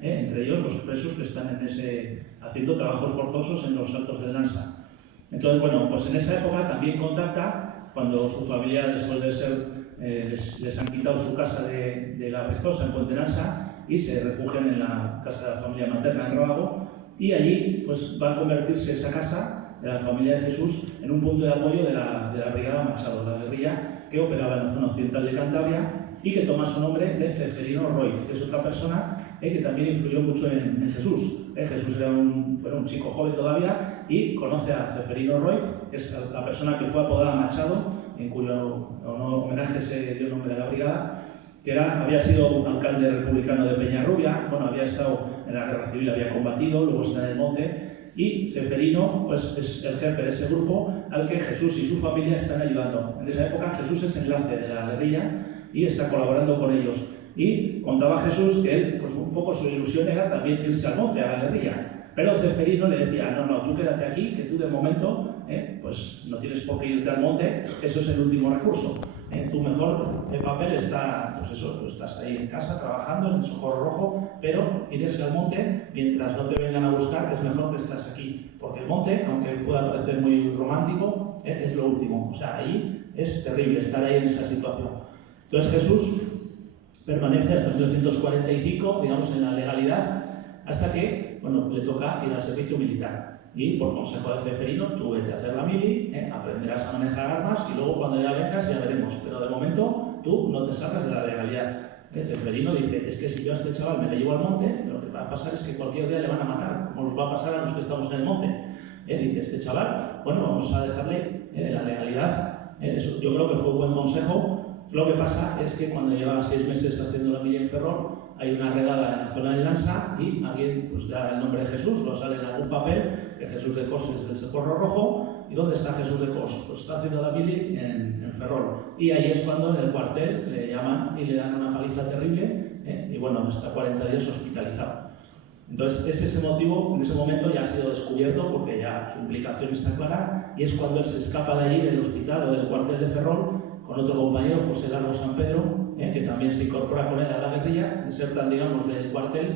entre ellos los presos que están haciendo trabajos forzosos en los Altos de Lansa. Entonces, bueno, pues en esa época también contacta cuando su familia, después de ser, les han quitado su casa de La Brezosa en Puente Lansa y se refugian en la casa de la familia materna en Rábago, y allí pues va a convertirse esa casa de la familia de Jesús en un punto de apoyo de la Brigada Machado, la guerrilla que operaba en la zona occidental de Cantabria y que toma su nombre de Ceferino Roiz, que es otra persona que también influyó mucho en Jesús. Jesús era un chico joven todavía y conoce a Ceferino Roiz, que es la persona que fue apodada Machado, en cuyo homenaje se dio el nombre de la brigada, que había sido un alcalde republicano de Peñarrubia, bueno, había estado en la guerra civil, había combatido, luego está en el monte, y Ceferino pues, es el jefe de ese grupo al que Jesús y su familia están ayudando. En esa época Jesús es enlace de la guerrilla y está colaborando con ellos. Y contaba Jesús que él, pues un poco su ilusión era también irse al monte, a la guerrilla. Pero Ceferino le decía, no, tú quédate aquí, que tú de momento pues no tienes por qué irte al monte, eso es el último recurso. Tu mejor papel está, pues eso, tú estás ahí en casa trabajando en el Socorro Rojo, pero irse al monte, mientras no te vengan a buscar, es mejor que estás aquí. Porque el monte, aunque pueda parecer muy romántico, es lo último. O sea, ahí es terrible estar ahí en esa situación. Entonces Jesús permanece hasta 1945, digamos, en la legalidad, hasta que, bueno, le toca ir al servicio militar. Y por consejo de Ceferino, tú vete a hacer la mili, aprenderás a manejar armas y luego cuando ya vengas ya veremos. Pero de momento tú no te salgas de la legalidad. Ceferino dice, es que si yo a este chaval me le llevo al monte, lo que va a pasar es que cualquier día le van a matar, como nos va a pasar a los que estamos en el monte. Dice este chaval, bueno, vamos a dejarle la legalidad. Eso yo creo que fue un buen consejo. Lo que pasa es que cuando lleva 6 meses haciendo la mili en Ferrol, hay una redada en la zona de Lansa y alguien pues, da el nombre de Jesús, lo sale en algún papel, que Jesús de Cos es del Socorro Rojo. ¿Y dónde está Jesús de Cos? Pues está haciendo la mili en Ferrol. Y ahí es cuando en el cuartel le llaman y le dan una paliza terrible, y bueno, está 40 días hospitalizado. Entonces, ese motivo, en ese momento ya ha sido descubierto porque ya su implicación está clara, y es cuando él se escapa de allí, del hospital o del cuartel de Ferrol, con otro compañero, José Largo San Pedro, que también se incorpora con él a la guerrilla, desertan, digamos, del cuartel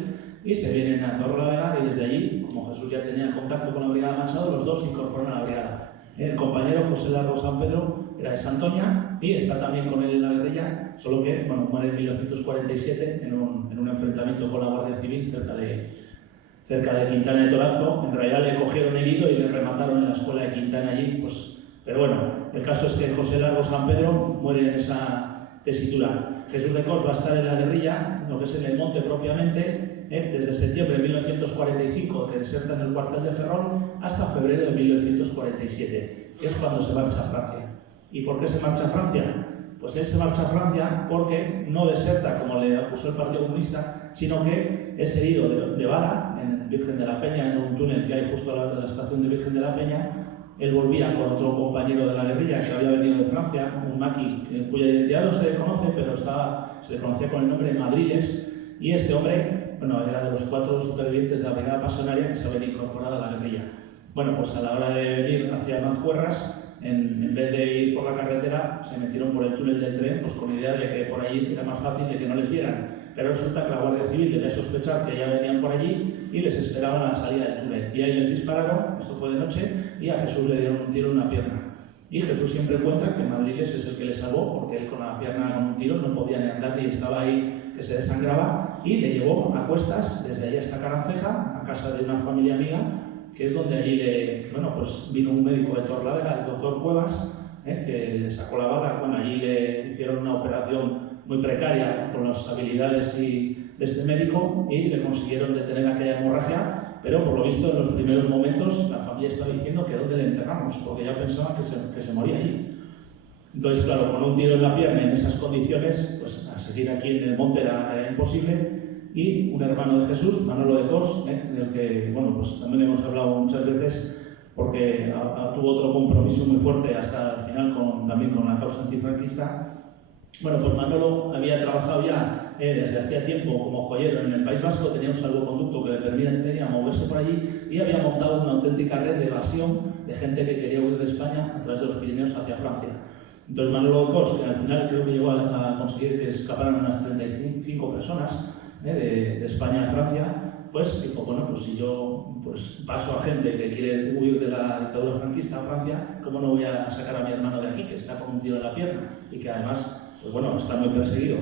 y se vienen a Torrelavega, y desde allí, como Jesús ya tenía contacto con la brigada Machado, los dos se incorporan a la brigada. El compañero José Largo San Pedro era de Santoña y está también con él en la guerrilla, solo que bueno, muere en 1947 en un enfrentamiento con la Guardia Civil cerca de Quintana de Toranzo. En realidad le cogieron herido y le remataron en la escuela de Quintana allí, pues. Pero bueno, el caso es que José Largo San Pedro muere en esa tesitura. Jesús de Cos va a estar en la guerrilla, lo que es en el monte propiamente, desde septiembre de 1945, que deserta en el cuartel de Ferrol, hasta febrero de 1947, que es cuando se marcha a Francia. ¿Y por qué se marcha a Francia? Pues él se marcha a Francia porque no deserta, como le acusó el Partido Comunista, sino que es herido de bala en Virgen de la Peña, en un túnel que hay justo al lado de la estación de Virgen de la Peña. Él volvía con otro compañero de la guerrilla que había venido de Francia, un maqui, cuya identidad no se le conoce, pero se le conocía con el nombre de Madriles, y este hombre, bueno, era de los 4 supervivientes de la brigada pasionaria que se habían incorporado a la guerrilla. Bueno, pues a la hora de venir hacia Mazcuerras, en vez de ir por la carretera, se metieron por el túnel del tren, pues con la idea de que por ahí era más fácil de que no les vieran. Pero resulta que la Guardia Civil debía sospechar que ya venían por allí y les esperaban a la salida del túnel. Y ahí les dispararon, esto fue de noche, y a Jesús le dieron un tiro en una pierna. Y Jesús siempre cuenta que Madriles es el que le salvó, porque él con la pierna con un tiro no podía ni andar y estaba ahí que se desangraba, y le llevó a cuestas desde ahí hasta Caranceja, a casa de una familia amiga, que es donde allí pues vino un médico de Torrelavega, el doctor Cuevas, que le sacó la bala. Bueno, allí le hicieron una operación muy precaria con las habilidades de este médico y le consiguieron detener aquella hemorragia, pero por lo visto en los primeros momentos la familia estaba diciendo que dónde le enterramos, porque ya pensaban que se moría allí. Entonces, claro, con un tiro en la pierna en esas condiciones, pues a seguir aquí en el monte era imposible. Y un hermano de Jesús, Manolo de Cos, del que bueno, pues también hemos hablado muchas veces, porque tuvo otro compromiso muy fuerte hasta el final también con la causa antifranquista. Bueno, pues Manolo había trabajado ya desde hacía tiempo como joyero en el País Vasco, tenía un salvoconducto que le permitía moverse por allí y había montado una auténtica red de evasión de gente que quería huir de España a través de los Pirineos hacia Francia. Entonces Manolo de Cos, que al final creo que llegó a conseguir que escaparan unas 35 personas, de España a Francia, pues dijo, bueno, pues si yo pues, paso a gente que quiere huir de la dictadura franquista a Francia, ¿cómo no voy a sacar a mi hermano de aquí, que está con un tiro en la pierna y que además, pues bueno, está muy perseguido?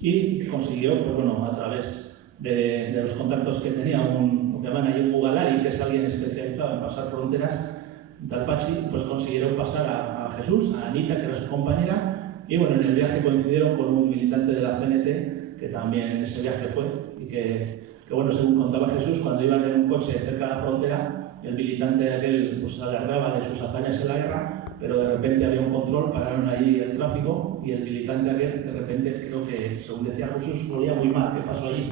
Y consiguió, pues bueno, a través de los contactos que tenía, lo que llaman ahí un bugalari, que es alguien especializado en pasar fronteras, tal Pachi, pues consiguieron pasar a Jesús, a Anita, que era su compañera, y bueno, en el viaje coincidieron con un militante de la CNT, que también en ese viaje fue, y que bueno, según contaba Jesús, cuando iban en un coche cerca de la frontera, el militante aquel pues se alargaba de sus hazañas en la guerra, pero de repente había un control, pararon allí el tráfico, y el militante aquel, de repente, creo que, según decía Jesús, olía muy mal. ¿Qué pasó allí?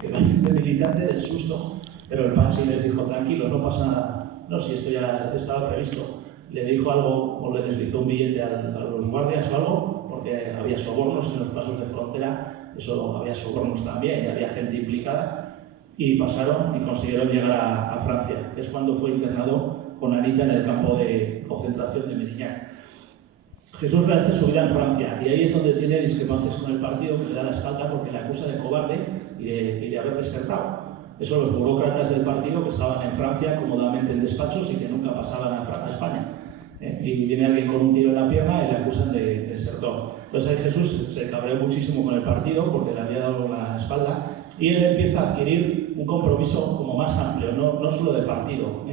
Que el militante del susto, pero el Pachi les dijo, tranquilos, no pasa nada. No, si esto ya estaba previsto. Le dijo algo, o le deslizó un billete a los guardias o algo, porque había sobornos en los pasos de frontera, eso había sobornos también, y había gente implicada, y pasaron y consiguieron llegar a Francia, que es cuando fue internado con Anita en el campo de concentración de Mézières. Jesús rehace su vida en Francia, y ahí es donde tiene discrepancias con el partido, que le da la espalda porque le acusa de cobarde y de haber desertado. Eso los burócratas del partido, que estaban en Francia cómodamente en despachos y que nunca pasaban a España. Y viene alguien con un tiro en la pierna y le acusan de desertor. Entonces ahí Jesús se cabreó muchísimo con el partido porque le había dado la espalda, y él empieza a adquirir un compromiso como más amplio, no solo de partido.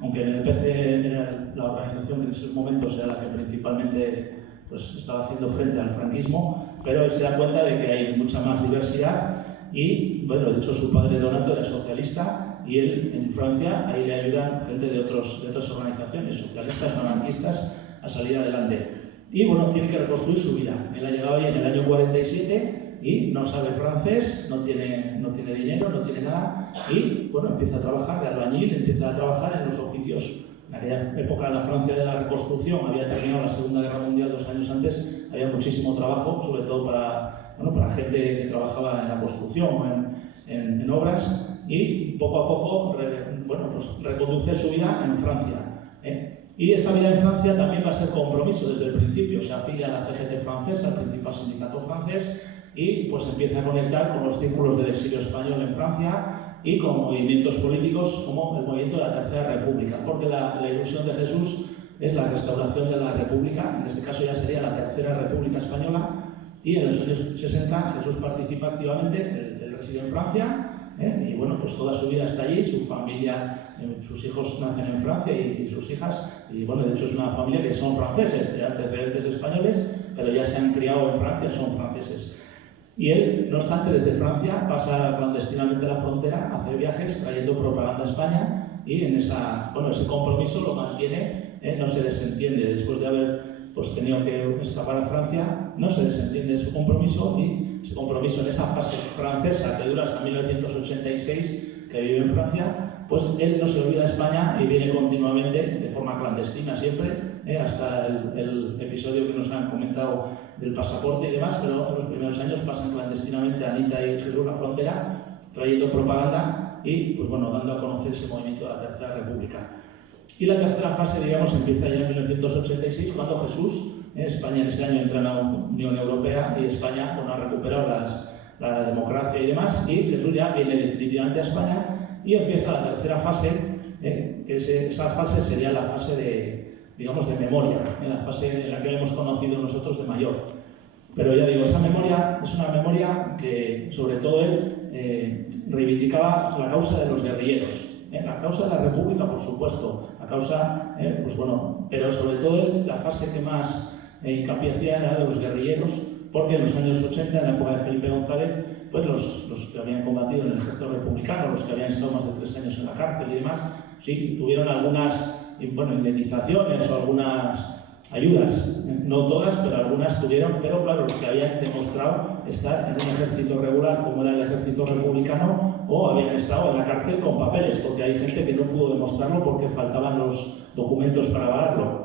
Aunque en el PC era la organización que en esos momentos era la que principalmente pues, estaba haciendo frente al franquismo, pero él se da cuenta de que hay mucha más diversidad. Y, bueno, de hecho su padre Donato era socialista, y él en Francia ahí le ayudan gente de otras organizaciones, socialistas o anarquistas, a salir adelante. Y bueno, tiene que reconstruir su vida. Él ha llegado ahí en el año 47 y no sabe francés, no tiene dinero, no tiene nada, y bueno, empieza a trabajar de albañil, empieza a trabajar en los oficios. En aquella época, en la Francia de la reconstrucción, había terminado la Segunda Guerra Mundial 2 años antes, había muchísimo trabajo, sobre todo para gente que trabajaba en la construcción o en obras, y poco a poco reconduce su vida en Francia. Y esa vida en Francia también va a ser compromiso desde el principio. Se afilia a la CGT francesa, al principal sindicato francés, y pues empieza a conectar con los círculos del exilio español en Francia y con movimientos políticos como el movimiento de la Tercera República, porque la ilusión de Jesús es la restauración de la República, en este caso ya sería la Tercera República Española. Y en los años 60 Jesús participa activamente, él reside en Francia, y bueno, pues toda su vida está allí, su familia, sus hijos nacen en Francia y sus hijas, y bueno, de hecho es una familia que son franceses, de antecedentes españoles, pero ya se han criado en Francia, son franceses. Y él, no obstante, desde Francia pasa clandestinamente la frontera, hace viajes trayendo propaganda a España, y en ese compromiso lo mantiene, no se desentiende. Después de haber tenido que escapar a Francia, no se desentiende de su compromiso, y ese compromiso en esa fase francesa que dura hasta 1986, que vive en Francia, pues él no se olvida de España y viene continuamente de forma clandestina siempre, hasta el episodio que nos han comentado del pasaporte y demás, pero en los primeros años pasan clandestinamente Anita y Jesús la frontera, trayendo propaganda y pues bueno, dando a conocer ese movimiento de la Tercera República. Y la tercera fase, digamos, empieza ya en 1986, cuando Jesús, España en ese año entra en la Unión Europea y España ha recuperado la democracia y demás, y Jesús ya viene definitivamente a España y empieza la tercera fase, que esa fase sería la fase de memoria, la fase en la que lo hemos conocido nosotros de mayor. Pero ya digo, esa memoria es una memoria que, sobre todo él, reivindicaba la causa de los guerrilleros. La causa de la República, por supuesto, la causa, pero sobre todo la fase que más hincapié hacía era de los guerrilleros, porque en los años 80, en la época de Felipe González, pues los que habían combatido en el ejército republicano, los que habían estado más de 3 años en la cárcel y demás, sí, tuvieron algunas indemnizaciones o algunas ayudas, no todas, pero algunas tuvieron, pero claro, los que habían demostrado estar en un ejército regular como era el ejército republicano, o habían estado en la cárcel con papeles, porque hay gente que no pudo demostrarlo porque faltaban los documentos para avalarlo.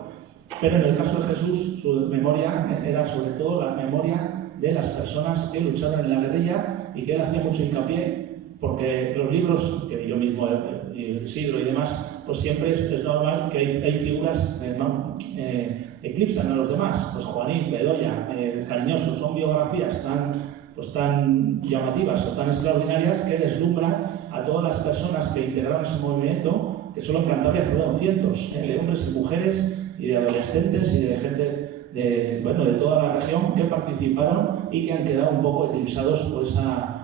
Pero en el caso de Jesús, su memoria era sobre todo la memoria de las personas que lucharon en la guerrilla, y que él hacía mucho hincapié, porque los libros, que yo mismo, Isidro y demás, pues siempre es normal que hay figuras eclipsan a los demás, pues Juanín, Bedoya, Cariñoso, son biografías tan pues tan llamativas o tan extraordinarias que deslumbran a todas las personas que integraron ese movimiento, que solo en Cantabria fueron cientos, de hombres y mujeres y de adolescentes y de gente de toda la región que participaron y que han quedado un poco eclipsados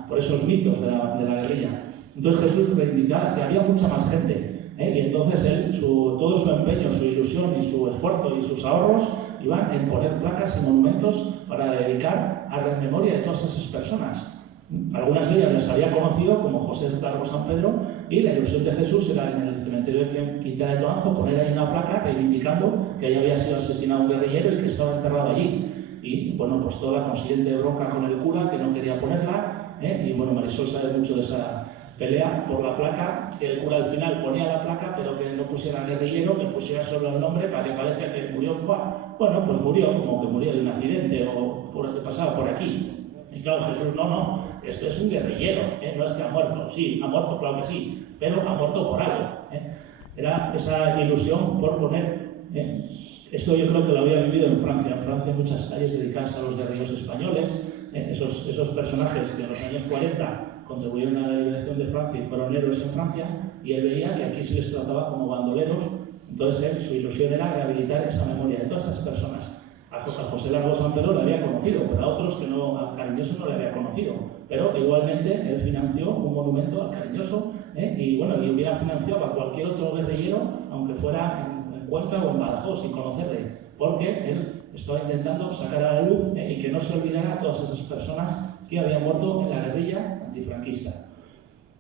por esos mitos de la guerrilla. Entonces Jesús reivindicaba que había mucha más gente, y entonces él, todo su empeño, su ilusión y su esfuerzo y sus ahorros iban en poner placas y monumentos para dedicar a la memoria de todas esas personas. Algunas de ellas les había conocido, como José Largo San Pedro, y la ilusión de Jesús era en el cementerio de Quintana de Toranzo poner ahí una placa reivindicando que ahí había sido asesinado un guerrillero y que estaba enterrado allí. Y bueno, pues toda la consiguiente bronca con el cura, que no quería ponerla, y bueno, Marisol sabe mucho de esa pelea por la placa, que el cura al final ponía la placa, pero que no pusiera guerrillero, que pusiera solo el nombre para que parezca que murió. Bueno, pues murió, como que murió de un accidente o que pasaba por aquí. Y claro, Jesús, no, esto es un guerrillero, no es que ha muerto. Sí, ha muerto, claro que sí, pero ha muerto por algo. Era esa ilusión por poner. Esto yo creo que lo había vivido en Francia. En Francia hay muchas calles dedicadas a los guerrilleros españoles, esos personajes que en los años 40 contribuyeron a la liberación de Francia y fueron héroes en Francia, y él veía que aquí se les trataba como bandoleros. Entonces su ilusión era rehabilitar esa memoria de todas esas personas. A José Largo San Pedro le había conocido, pero a otros que no, al Cariñoso no le había conocido. Pero igualmente él financió un monumento al Cariñoso, y bueno, y hubiera financiado a cualquier otro guerrillero, aunque fuera en Cuenca o en Badajoz, sin conocerle, porque él estaba intentando sacar a la luz y que no se olvidara a todas esas personas que habían muerto en la guerrilla antifranquista.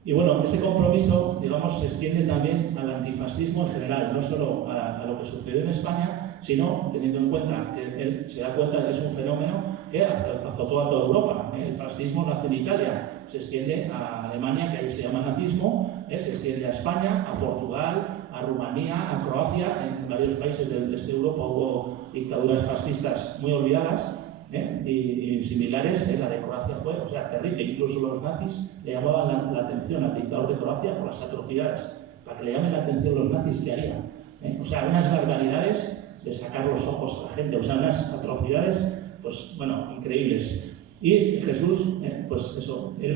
Y bueno, ese compromiso, digamos, se extiende también al antifascismo en general, no solo a lo que sucedió en España, sino teniendo en cuenta que él se da cuenta de que es un fenómeno que azotó a toda Europa. El fascismo nace en Italia, se extiende a Alemania, que ahí se llama nazismo, se extiende a España, a Portugal, a Rumanía, a Croacia. En varios países del este de Europa hubo dictaduras fascistas muy olvidadas, y similares. La de Croacia fue, terrible. Incluso los nazis le llamaban la atención al dictador de Croacia por las atrocidades. Para que le llamen la atención los nazis, ¿qué harían? Unas barbaridades de sacar los ojos a la gente, unas atrocidades, pues bueno, increíbles. Y Jesús, pues eso, él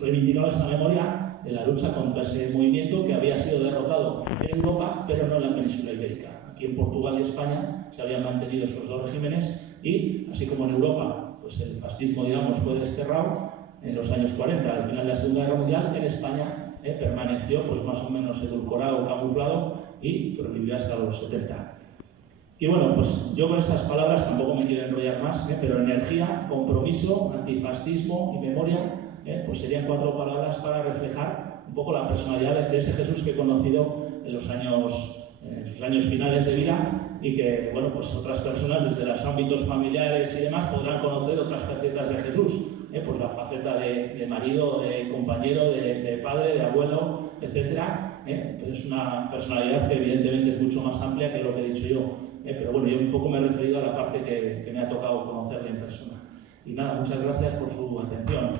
reivindicaba esa memoria de la lucha contra ese movimiento que había sido derrotado en Europa, pero no en la península ibérica. Aquí en Portugal y España se habían mantenido esos dos regímenes, y así como en Europa, pues el fascismo, digamos, fue desterrado en los años 40, al final de la Segunda Guerra Mundial. En España permaneció pues más o menos edulcorado, camuflado, y prohibió hasta los 70. Y bueno, pues yo con estas palabras tampoco me quiero enrollar más, pero energía, compromiso, antifascismo y memoria, pues serían 4 palabras para reflejar un poco la personalidad de ese Jesús que he conocido en sus años finales de vida, y que, bueno, pues otras personas desde los ámbitos familiares y demás podrán conocer otras facetas de Jesús, pues la faceta de marido, de compañero, de padre, de abuelo, etc. Pues es una personalidad que evidentemente es mucho más amplia que lo que he dicho yo, pero bueno, yo un poco me he referido a la parte que me ha tocado conocerle en persona. Y nada, muchas gracias por su atención.